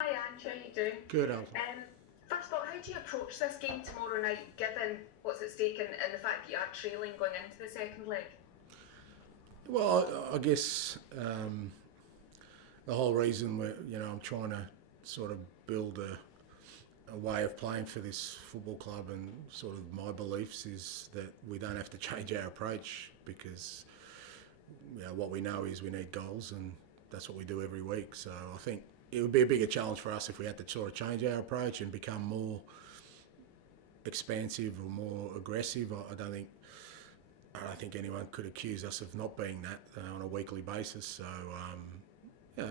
Hi Ange, how you doing? Good, Alton. First of all, how do you approach this game tomorrow night, given what's at stake and the fact that you are trailing going into the second leg? Well, I guess the whole reason I'm trying to sort of build a way of playing for this football club, and sort of my beliefs is that we don't have to change our approach because what we know is we need goals, and that's what we do every week. So I think it would be a bigger challenge for us if we had to sort of change our approach and become more expansive or more aggressive. I don't think anyone could accuse us of not being that on a weekly basis. So,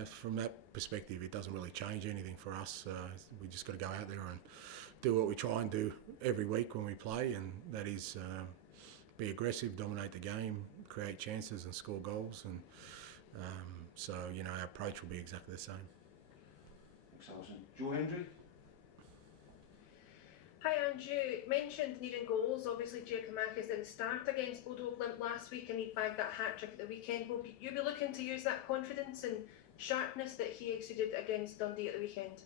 from that perspective, it doesn't really change anything for us. We just got to go out there and do what we try and do every week when we play, and that is be aggressive, dominate the game, create chances, and score goals. And our approach will be exactly the same. Thanks, Alison. Joe Hendry? Hi, Andrew. You mentioned needing goals. Obviously, Giacomakis didn't start against Bodo Glimt last week and he bagged that hat-trick at the weekend. Will you be looking to use that confidence and sharpness that he exuded against Dundee at the weekend?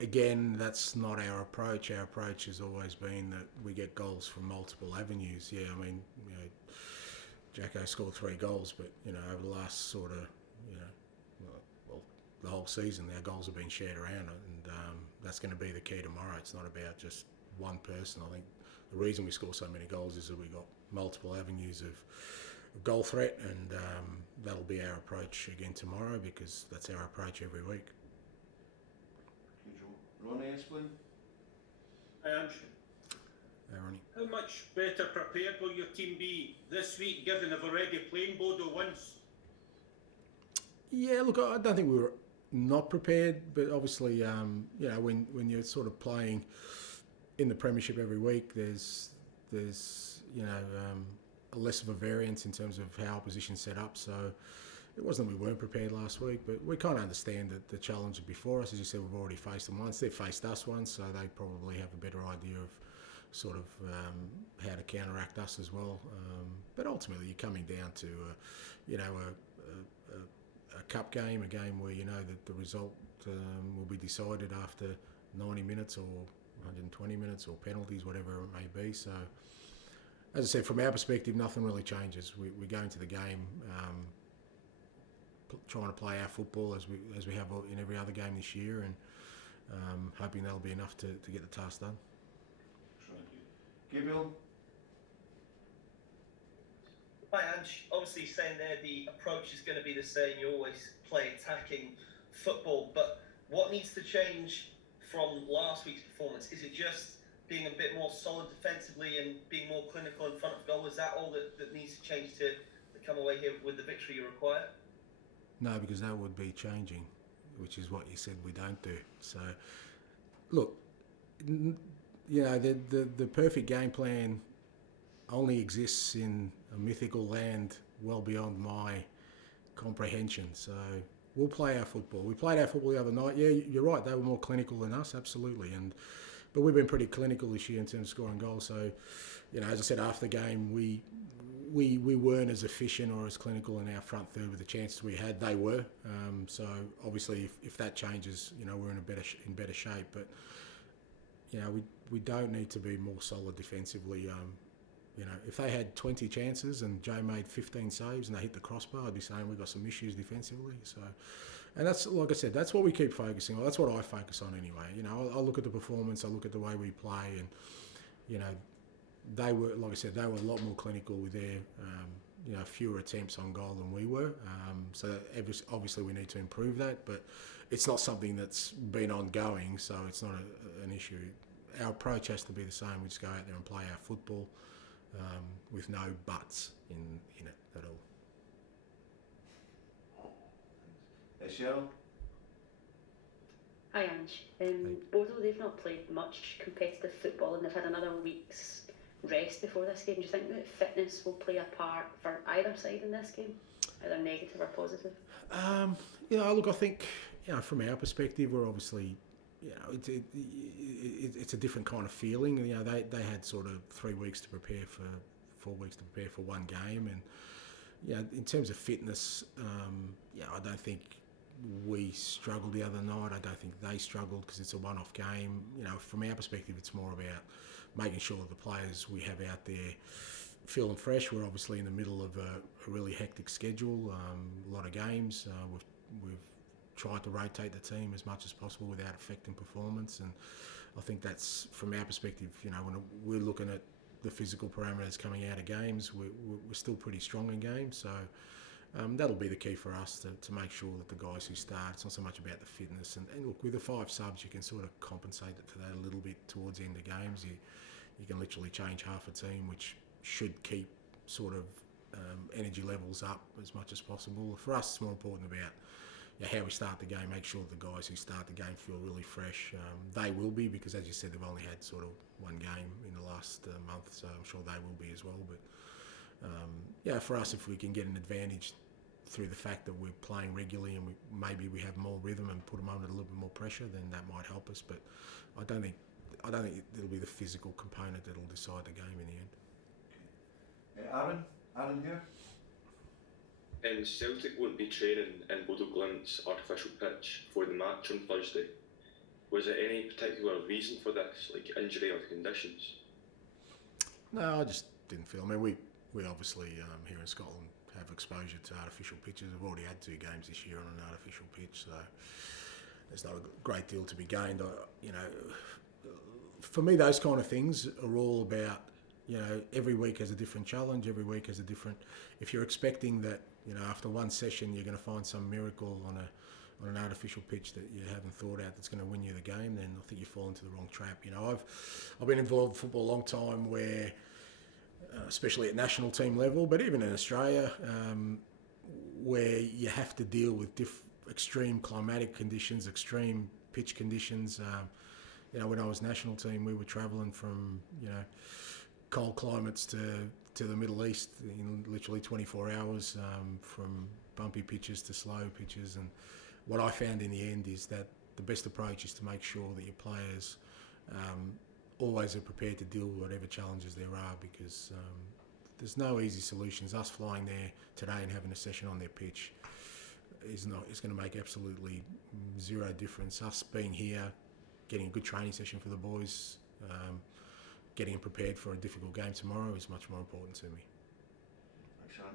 Again, that's not our approach. Our approach has always been that we get goals from multiple avenues. Yeah, I mean, Jacko scored 3 goals, but over the last sort of, well, the whole season, our goals have been shared around, and that's going to be the key tomorrow. It's not about just one person. I think the reason we score so many goals is that we got multiple avenues of goal threat, and that'll be our approach again tomorrow because that's our approach every week. Okay, Joe. Ronnie, explain. Hi, Ange. Ronnie. How much better prepared will your team be this week, given they've already played Bodo once? Yeah, look, I don't think we were not prepared, but obviously, when you're sort of playing in the premiership every week, there's a less of a variance in terms of how opposition's set up. So it wasn't that we weren't prepared last week, but we kind of understand that the challenge before us. As you said, we've already faced them once. They've faced us once, so they probably have a better idea of sort of how to counteract us as well. But ultimately, you're coming down to a cup game, a game where you know that the result will be decided after 90 minutes or 120 minutes or penalties, whatever it may be. So, as I said, from our perspective, nothing really changes. We go into the game trying to play our football as we have in every other game this year, and hoping that'll be enough to get the task done. Gabriel? Hi Ange, obviously saying there the approach is going to be the same, you always play attacking football, but what needs to change from last week's performance? Is it just being a bit more solid defensively and being more clinical in front of goal? Is that all that needs to change to come away here with the victory you require? No, because that would be changing, which is what you said we don't do. So, look, the perfect game plan only exists in a mythical land well beyond my comprehension. So we'll play our football. We played our football the other night. Yeah, you're right. They were more clinical than us, absolutely. But we've been pretty clinical this year in terms of scoring goals. So, as I said after the game, we weren't as efficient or as clinical in our front third with the chances we had. They were. So obviously, if that changes, we're in better shape. But we don't need to be more solid defensively. If they had 20 chances and Joe made 15 saves and they hit the crossbar, I'd be saying we've got some issues defensively. So, and that's, like I said, that's what we keep focusing on. That's what I focus on anyway. I look at the performance, I look at the way we play, and they were, like I said, they were a lot more clinical with their fewer attempts on goal than we were. So obviously we need to improve that, but it's not something that's been ongoing, so it's not an issue. Our approach has to be the same. We just go out there and play our football. With no buts in it at all. Cheryl? Hi Ange. Bodo, they've not played much competitive football and they've had another week's rest before this game. Do you think that fitness will play a part for either side in this game, either negative or positive? Look, I think from our perspective, we're obviously it's a different kind of feeling. They had sort of 3 weeks to prepare for 4 weeks to prepare for one game, and in terms of fitness, I don't think we struggled the other night. I don't think they struggled because it's a one-off game. You know, from our perspective, it's more about making sure that the players we have out there feeling fresh. We're obviously in the middle of a really hectic schedule, a lot of games. We've tried to rotate the team as much as possible without affecting performance, and I think that's, from our perspective, you know, when we're looking at the physical parameters coming out of games, we're still pretty strong in games. So that'll be the key for us to make sure that the guys who start, it's not so much about the fitness. And look, with the 5 subs, you can sort of compensate for that a little bit towards the end of games. You can literally change half a team, which should keep sort of energy levels up as much as possible. For us, it's more important about how we start the game, make sure the guys who start the game feel really fresh. They will be, because as you said, they've only had sort of one game in the last month, so I'm sure they will be as well. But for us, if we can get an advantage through the fact that we're playing regularly and maybe we have more rhythm and put them under a little bit more pressure, then that might help us. But I don't think it'll be the physical component that'll decide the game in the end. Aaron here. And Celtic won't be training in Bodo Glimt's artificial pitch for the match on Thursday. Was there any particular reason for this, like injury or conditions? No, I just didn't feel. I mean, we obviously here in Scotland have exposure to artificial pitches. We've already had 2 games this year on an artificial pitch, so there's not a great deal to be gained. You know, for me, those kind of things are all about, you know, every week has a different challenge. Every week has a different. If you're expecting that, you know, after one session you're going to find some miracle on an artificial pitch that you haven't thought out that's going to win you the game, then I think you fall into the wrong trap. You know, I've been involved in football a long time where, especially at national team level, but even in Australia, where you have to deal with extreme climatic conditions, extreme pitch conditions. You know, when I was national team, we were travelling from, you know, cold climates to the Middle East in literally 24 hours, from bumpy pitches to slow pitches. And what I found in the end is that the best approach is to make sure that your players always are prepared to deal with whatever challenges there are, because there's no easy solutions. Us flying there today and having a session on their pitch is going to make absolutely zero difference. Us being here, getting a good training session for the boys, getting prepared for a difficult game tomorrow is much more important to me. Thanks, Aaron.